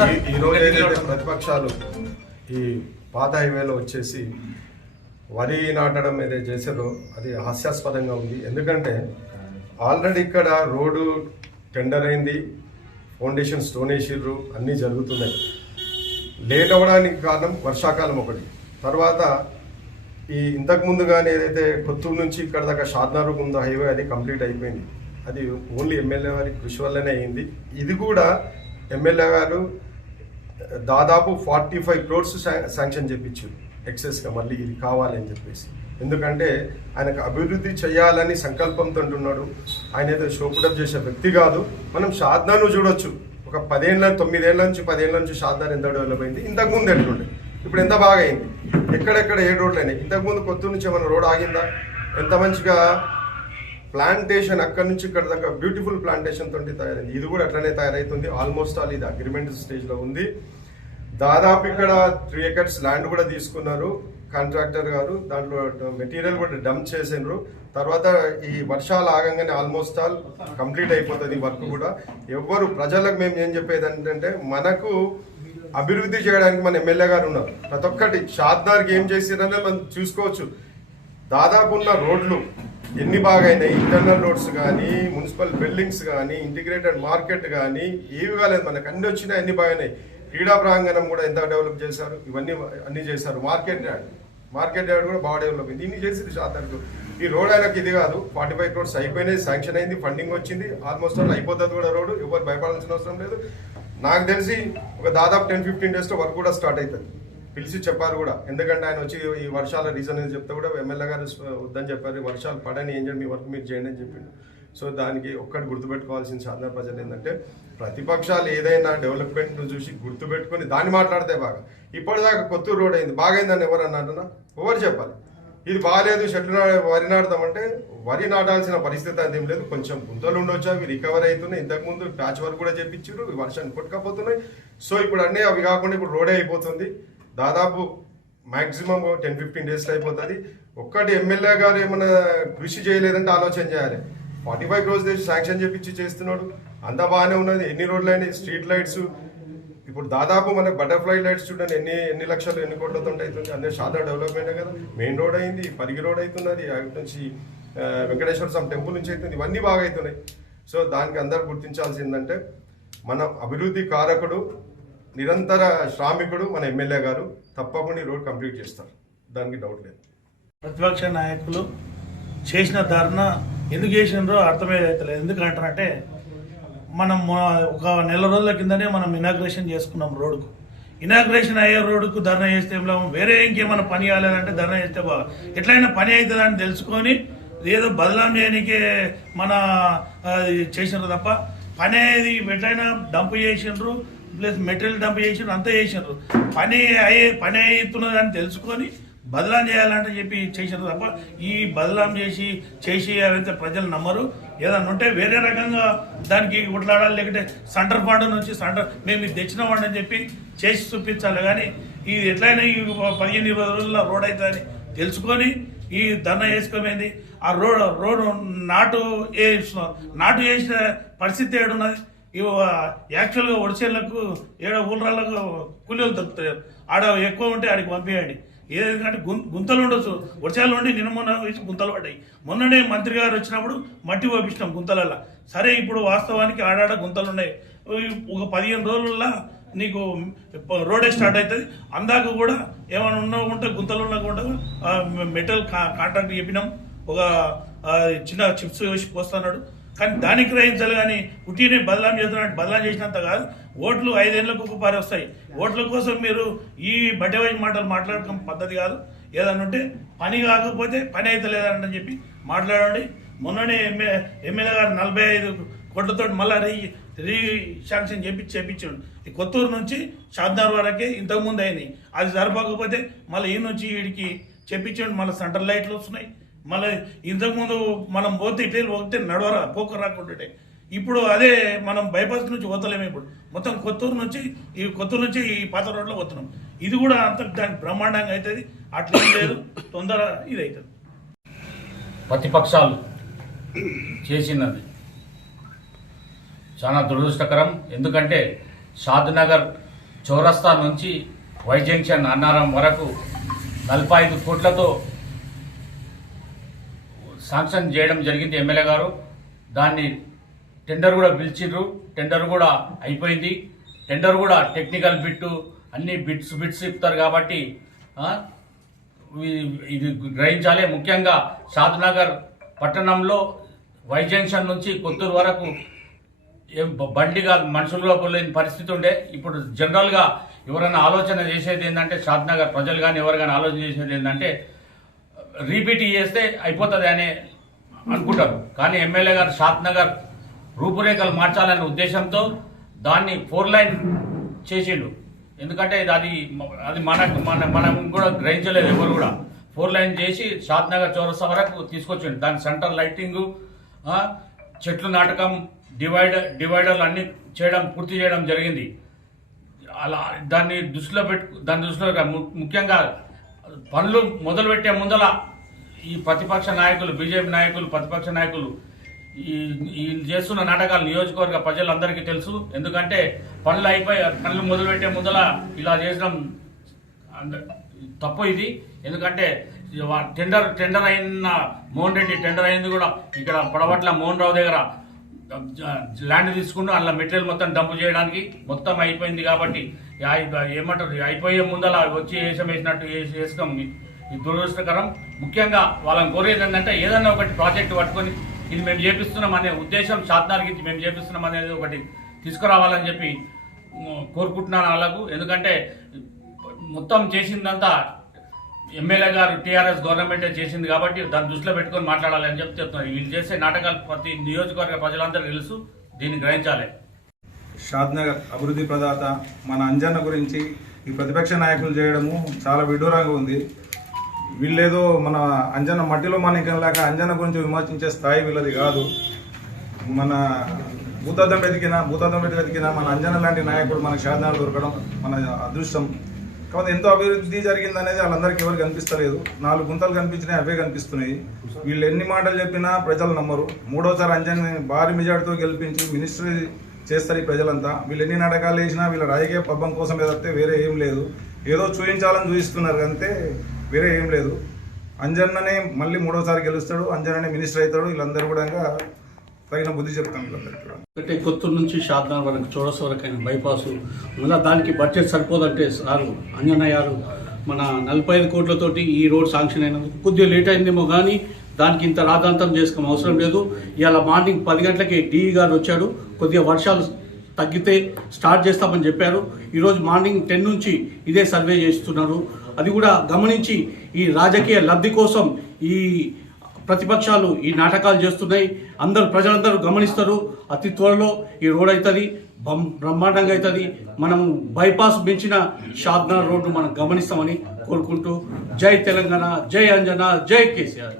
ఈరోజు ఏదైతే ప్రతిపక్షాలు ఈ పాత హైవేలో వచ్చేసి వరి నాటడం ఏదైతే చేశారో అది హాస్యాస్పదంగా ఉంది. ఎందుకంటే ఆల్రెడీ ఇక్కడ రోడ్డు టెండర్ అయింది, ఫౌండేషన్ స్టోన్ వేసిర్రు, అన్నీ జరుగుతున్నాయి. లేట్ అవ్వడానికి కారణం వర్షాకాలం ఒకటి. తర్వాత ఈ ఇంతకుముందు కానీ ఏదైతే కొత్తూరు నుంచి ఇక్కడ దాకా షాద్నగర్ ఉందో హైవే అది కంప్లీట్ అయిపోయింది. అది ఓన్లీ ఎమ్మెల్యే వారి కృషి వల్లనే అయింది. ఇది కూడా ఎమ్మెల్యే గారు దాదాపు 45 crores శాంక్షన్ చేయించారు ఎక్సెస్గా, మళ్ళీ ఇది కావాలని చెప్పేసి. ఎందుకంటే ఆయనకు అభివృద్ధి చేయాలని సంకల్పంతో ఉంటున్నాడు. ఆయన ఏదో షోపుటప్ చేసే వ్యక్తి కాదు. మనం షాద్నగర్ను చూడొచ్చు, ఒక 9 ఏళ్ళ నుంచి షాద్నగర్ ఎంత డెవలప్ అయింది, ఇంతకుముందు ఎట్లుండే, ఇప్పుడు ఎంత బాగా అయింది. ఎక్కడెక్కడ 7 రోడ్లు అయినాయి. ఇంతకుముందు కొత్తూరు నుంచి ఏమైనా రోడ్ ఆగిందా? ఎంత మంచిగా ప్లాంటేషన్ అక్కడ నుంచి ఇక్కడ దాకా బ్యూటిఫుల్ ప్లాంటేషన్ తోటి తయారైంది. ఇది కూడా అట్లనే తయారైతుంది. ఆల్మోస్ట్ ఆల్ ఇది అగ్రిమెంట్ స్టేజ్లో ఉంది. దాదాపు ఇక్కడ 3 acres ల్యాండ్ కూడా తీసుకున్నారు కాంట్రాక్టర్ గారు. దాంట్లో మెటీరియల్ కూడా డంప్ చేసిండ్రు. తర్వాత ఈ వర్షాలు ఆగంగానే ఆల్మోస్ట్ ఆల్ కంప్లీట్ అయిపోతుంది వర్క్ కూడా. ఎవ్వరు ప్రజలకు మేము ఏం చెప్పేది ఏంటంటే, మనకు అభివృద్ధి చేయడానికి మన ఎమ్మెల్యే గారు ఉన్నారు. ప్రతి ఒక్కటి షాద్నగర్కి ఏం చేసిరనే మనం చూసుకోవచ్చు. దాదాపు ఉన్న రోడ్లు ఎన్ని బాగైనాయి, ఇంటర్నల్ రోడ్స్ కానీ, మున్సిపల్ బిల్డింగ్స్ కానీ, ఇంటిగ్రేటెడ్ మార్కెట్ కానీ, ఏవి కాలేదు మనకు, అన్ని వచ్చినాయి, అన్ని బాగున్నాయి. క్రీడా ప్రాంగణం కూడా ఎంత డెవలప్ చేశారు, ఇవన్నీ అన్ని చేశారు. మార్కెట్ యార్డ్ కూడా బాగా డెవలప్ అయింది. ఇన్ని చేసింది షాద్నగర్కు. ఈ రోడ్ ఆయనకి ఇది కాదు. 45 crores అయిపోయినాయి, శాంక్షన్ అయింది, ఫండింగ్ వచ్చింది. ఆల్మోస్ట్ ఆల్ అయిపోతుంది కూడా రోడ్డు. ఎవరు భయపడాల్సిన అవసరం లేదు. నాకు తెలిసి ఒక దాదాపు 10-15 daysలో వర్క్ కూడా స్టార్ట్ అవుతుంది. పిలిచి చెప్పారు కూడా. ఎందుకంటే ఆయన వచ్చి ఈ వర్షాల రీజన్ అని చెప్తే కూడా ఎమ్మెల్యే గారు వద్దని చెప్పారు. వర్షాలు పడని ఏం చేయండి, మీ వర్క్ మీరు చేయండి అని చెప్పిండు. సో దానికి ఒక్కటి గుర్తుపెట్టుకోవాల్సిన షాద్నగర్ ప్రజలు ఏంటంటే, ప్రతిపక్షాలు ఏదైనా డెవలప్మెంట్ను చూసి గుర్తుపెట్టుకొని దాన్ని మాట్లాడితే బాగా. ఇప్పటిదాకా కొత్తూరు రోడ్ అయింది, బాగైందని ఎవరు అన్నారన్నా? ఎవరు చెప్పాలి? ఇది బాగాలేదు, షెడ్లు వరి నాడదామంటే వరి నాటాల్సిన పరిస్థితి అంతేం లేదు. కొంచెం గుంతలు ఉండొచ్చు, అవి రికవర్ అవుతున్నాయి. ఇంతకుముందు ప్యాచ్ వర్క్ కూడా చేయించారు, వర్షాన్ని కొట్టుకపోతున్నాయి. సో ఇప్పుడు అన్నీ అవి కాకుండా ఇప్పుడు రోడే అయిపోతుంది. దాదాపు మ్యాక్సిమం 10-15 daysలో అయిపోతుంది. ఒక్కటి ఎమ్మెల్యే గారు ఏమైనా కృషి చేయలేదంటే ఆలోచన చేయాలి. 45 crores శాంక్షన్ చేపించి చేస్తున్నాడు, అంతా బాగానే ఉన్నది. ఎన్ని రోడ్లు అయినాయి, స్ట్రీట్ లైట్స్ ఇప్పుడు దాదాపు మనకు బటర్ఫ్లై లైట్స్ చూడండి ఎన్ని లక్షలు, ఎన్ని కోట్లతో అవుతుంది. అందరూ షాద్నగర్ డెవలప్మెంట్ కదా. మెయిన్ రోడ్ అయింది, పరిగి రోడ్ అవుతున్నది, అటు నుంచి వెంకటేశ్వర స్వామి టెంపుల్ నుంచి అవుతుంది. ఇవన్నీ బాగా అవుతున్నాయి. సో దానికి అందరు గుర్తించాల్సిందంటే, మన అభివృద్ధి కారకుడు, నిరంతర శ్రామికుడు మన ఎమ్మెల్యే గారు. తప్పకుండా ఈ రోడ్ కంప్లీట్ చేస్తారు, దానికి డౌట్ లేదు. ప్రతిపక్ష నాయకులు చేసిన ధర్నా ఎందుకు చేసినారో అర్థమయ్యేది. ఎందుకంటారంటే, మనం ఒక నెల రోజుల కిందనే మనం ఇనాగ్రేషన్ చేసుకున్నాం రోడ్డుకు. ఇనాగ్రేషన్ అయ్యే రోడ్డుకు ధర్నా చేస్తే వేరే ఇంకేమైనా పని కాలేదంటే ధర్నా చేస్తే బాగా ఎట్లయినా పని అవుతుందని తెలుసుకొని ఏదో బదలాం చేయడానికే మన చేసినారు తప్ప, పని అనేది ఎట్లయినా డంప్ చేసిండ్రు, ప్లస్ మెటీరియల్ డంప్ చేసిండ్రు, అంతా చేసిండ్రు. పని అవుతున్నదని తెలుసుకొని బదలాం చేయాలంటే చెప్పి చేసారు తప్ప, ఈ బదలాం చేసి అవైతే ప్రజలు నమ్మరు. ఏదన్నా ఉంటే వేరే రకంగా దానికి కొట్లాడాలి, లేకుంటే సెంటర్ ఫండ్ నుంచి మేము ఇది తెచ్చినామండి అని చెప్పి చేసి చూపించాలి. కానీ ఇది ఎట్లయినా ఈ 15-20 రోజుల్లో రోడ్ అవుతుందని తెలుసుకొని ఈ ధర్నా చేసుకోమైంది. ఆ రోడ్ నాటు వేసిన పరిస్థితి ఏడున్నది. యాక్చువల్గా ఒడిసేళ్లకు ఊళ్ళకు కూలీలు దొరుకుతారు. ఆడ ఎక్కువ ఉంటే ఆడికి పంపించండి. ఏదంటే గుంతలు ఉండొచ్చు, వర్షాలు ఉండి మొన్న గుంతలు పడ్డాయి. మొన్ననే మంత్రి గారు వచ్చినప్పుడు మట్టి పంపించినాం గుంతలల్లో. సరే, ఇప్పుడు వాస్తవానికి ఆడాడ గుంతలు ఉన్నాయి. ఒక 15 రోజుల్లో నీకు రోడే స్టార్ట్ అవుతుంది. అందాక కూడా ఏమైనా ఉంటే గుంతలు ఉన్నా కూడా మెటల్ కాంట్రాక్ట్ చెప్పినాం, ఒక చిన్న చిప్స్ వేసి పోస్తున్నాడు. కానీ దానికి గ్రహించాలి. కానీ పుట్టినే బదలాం చేసినంత కాదు. ఓట్లు 5 ఏళ్ళకు ఒకసారి వస్తాయి. ఓట్ల కోసం మీరు ఈ బట్టెవైజ్ మాటలు మాట్లాడటం పద్ధతి కాదు. ఏదన్నా ఉంటే పని కాకపోతే పని అయితే లేదని చెప్పి మాట్లాడండి. మొన్ననే ఎమ్మెల్యే గారు 45 కోట్లతో మళ్ళీ శాంక్షన్ చేపించాడు. ఈ కొత్తూరు నుంచి షాద్నగర్ వరకే ఇంతకుముందు అయినాయి. అది సరిపోకపోతే మళ్ళీ ఈ నుంచి వీడికి చెప్పించాడు. మళ్ళీ సెంటర్ లైట్లు వస్తున్నాయి. మళ్ళీ ఇంతకుముందు మనం పోతే ఇట్లా పోతే పోక రాకుంటుంటే, ఇప్పుడు అదే మనం బైపాస్ నుంచి పోతలేము. ఇప్పుడు మొత్తం కొత్తూరు నుంచి ఈ పాత రోడ్లో పోతున్నాం. ఇది కూడా అంత దానికి బ్రహ్మాండంగా అవుతుంది. అట్లా లేదు, తొందర ఇది అవుతుంది. ప్రతిపక్షాలు చేసినది చాలా దురదృష్టకరం. ఎందుకంటే షాద్నగర్ చౌరస్తా నుంచి వై జంక్షన్ అన్నారం వరకు 45 కోట్లతో శాంక్షన్ చేయడం జరిగింది ఎమ్మెల్యే గారు. దాన్ని టెండర్ కూడా పిలిచిండ్రు, టెండర్ కూడా అయిపోయింది. టెండర్ కూడా టెక్నికల్ బిట్టు అన్ని బిట్స్ ఇస్తారు కాబట్టి ఇది గ్రహించాలి. ముఖ్యంగా షాద్నగర్ పట్టణంలో వై జంక్షన్ నుంచి కొత్తూరు వరకు బండిగా మనుషులుగా పోలేని పరిస్థితి ఉండే. ఇప్పుడు జనరల్గా ఎవరైనా ఆలోచన చేసేది ఏంటంటే, షాద్నగర్ ప్రజలు కానీ ఎవరు కానీ ఆలోచన చేసేది ఏంటంటే రీపీట్ చేస్తే అయిపోతుంది అని అనుకుంటారు. కానీ ఎమ్మెల్యే గారు షాద్నగర్ రూపురేఖలు మార్చాలనే ఉద్దేశంతో దాన్ని 4 లైన్ చేసిండు. ఎందుకంటే అది మనం కూడా గ్రహించలేదు ఎవరు కూడా. 4 లైన్ చేసి షాద్నగర్ చౌరస్తా వరకు తీసుకొచ్చిండు. దాని సెంటర్ లైటింగు, చెట్లు నాటకం, డివైడర్లు అన్ని పూర్తి చేయడం జరిగింది. అలా దాన్ని దృష్టిలో ముఖ్యంగా పనులు మొదలుపెట్టే ముందల ఈ ప్రతిపక్ష నాయకులు, బీజేపీ నాయకులు, ప్రతిపక్ష నాయకులు ఈ చేస్తున్న నాటకాలు నియోజకవర్గ ప్రజలందరికీ తెలుసు. ఎందుకంటే పనులు మొదలుపెట్టే ముందల ఇలా చేసడం తప్పు ఇది. ఎందుకంటే టెండర్ అయిన మోహన్ రెడ్డి టెండర్ అయింది కూడా ఇక్కడ పడవట్ల మోహన్ రావు దగ్గర ల్యాండ్ తీసుకుంటూ అందులో మెటీరియల్ మొత్తం డంప్ చేయడానికి మొత్తం అయిపోయింది. కాబట్టి ఏమంటారు, అయిపోయే ముందల వచ్చి వేసినట్టు వేసుకోం. ఇది దురదృష్టకరం. ముఖ్యంగా వాళ్ళని కోరేది ఏంటంటే ఏదన్నా ఒకటి ప్రాజెక్ట్ పట్టుకొని ఇది మేము చేపిస్తున్నాం అనే ఉద్దేశం, షాద్నగర్కి మేము చేపిస్తున్నాం అనేది ఒకటి తీసుకురావాలని చెప్పి కోరుకుంటున్నాను వాళ్ళకు. ఎందుకంటే మొత్తం చేసిందంతా ఎమ్మెల్యే గారు టీఆర్ఎస్ గవర్నమెంటే చేసింది కాబట్టి దాన్ని దృష్టిలో పెట్టుకొని మాట్లాడాలని చెప్తున్నారు. వీళ్ళు చేసే నాటకాలు ప్రతి నియోజకవర్గ ప్రజలందరూ తెలుసు, దీన్ని గ్రహించాలి. షాద్నగర్ అభివృద్ధి ప్రదాత మన అంజన్న గురించి ఈ ప్రతిపక్ష నాయకులు చేయడము చాలా విడ్డూరంగా ఉంది. వీళ్ళేదో మన అంజన్న మట్టిలో మనకెళ్ళాక అంజన్న గురించి విమర్శించే స్థాయి వీళ్ళది కాదు. మన భూతార్థం వెతికినా మన అంజన్న లాంటి నాయకుడు మన షాద్నగర్ దొరకడం మన అదృష్టం. కాబట్టి ఎంతో అభివృద్ధి జరిగిందనేది వాళ్ళందరికీ ఎవరికి కనిపిస్తలేదు. 4 గుంతలు కనిపించినాయి, అవే కనిపిస్తున్నాయి. వీళ్ళు ఎన్ని మాటలు చెప్పినా ప్రజలు నమ్మరు. 3వసారి అంజన్ని భారీ మెజార్టీతో గెలిపించి మినిస్ట్రీ చేస్తారు ఈ ప్రజలంతా. వీళ్ళు ఎన్ని నాటకాలు వేసినా వీళ్ళ రాజకీయ పబ్బం కోసం తప్పితే వేరే ఏం లేదు. ఏదో చూపించాలని చూపిస్తున్నారు అంతే, వేరే ఏం లేదు. అంజన్ననే మళ్ళీ 3వసారి గెలుస్తాడు, అంజన్ననే మినిస్టర్ అవుతాడు. వీళ్ళందరూ కూడా తగిన బుద్ధి చెప్తాం వీళ్ళందరికీ. అంటే కొత్తూరు నుంచి షాద్నగర్ వరకు చౌరస్తా వరకు అయిన బైపాసు, మళ్ళీ దానికి బడ్జెట్ సరిపోదంటే సారు అంజన్న గారు మన 45 కోట్లతోటి ఈ రోడ్ శాంక్షన్ అయినందుకు కొద్దిగా లేట్ అయిందేమో కానీ దానికి ఇంత రాద్ధాంతం చేసుకోవడం అవసరం లేదు. ఇవాళ మార్నింగ్ 10 గంటలకి డిఈ గారు వచ్చాడు. కొద్దిగా వర్షాలు తగ్గితే స్టార్ట్ చేస్తామని చెప్పారు. ఈరోజు మార్నింగ్ 10 నుంచి ఇదే సర్వే చేస్తున్నారు. అది కూడా గమనించి ఈ రాజకీయ లబ్ధి కోసం ఈ ప్రతిపక్షాలు ఈ నాటకాలు చేస్తున్నాయి. ప్రజలందరూ గమనిస్తారు. అతి త్వరలో ఈ రోడ్ అవుతుంది, బ్రహ్మాండంగా అవుతుంది. మనం బైపాస్ పెంచిన షాద్నగర్ రోడ్డు మనం గమనిస్తామని కోరుకుంటూ జై తెలంగాణ, జై అంజన, జై కేసీఆర్.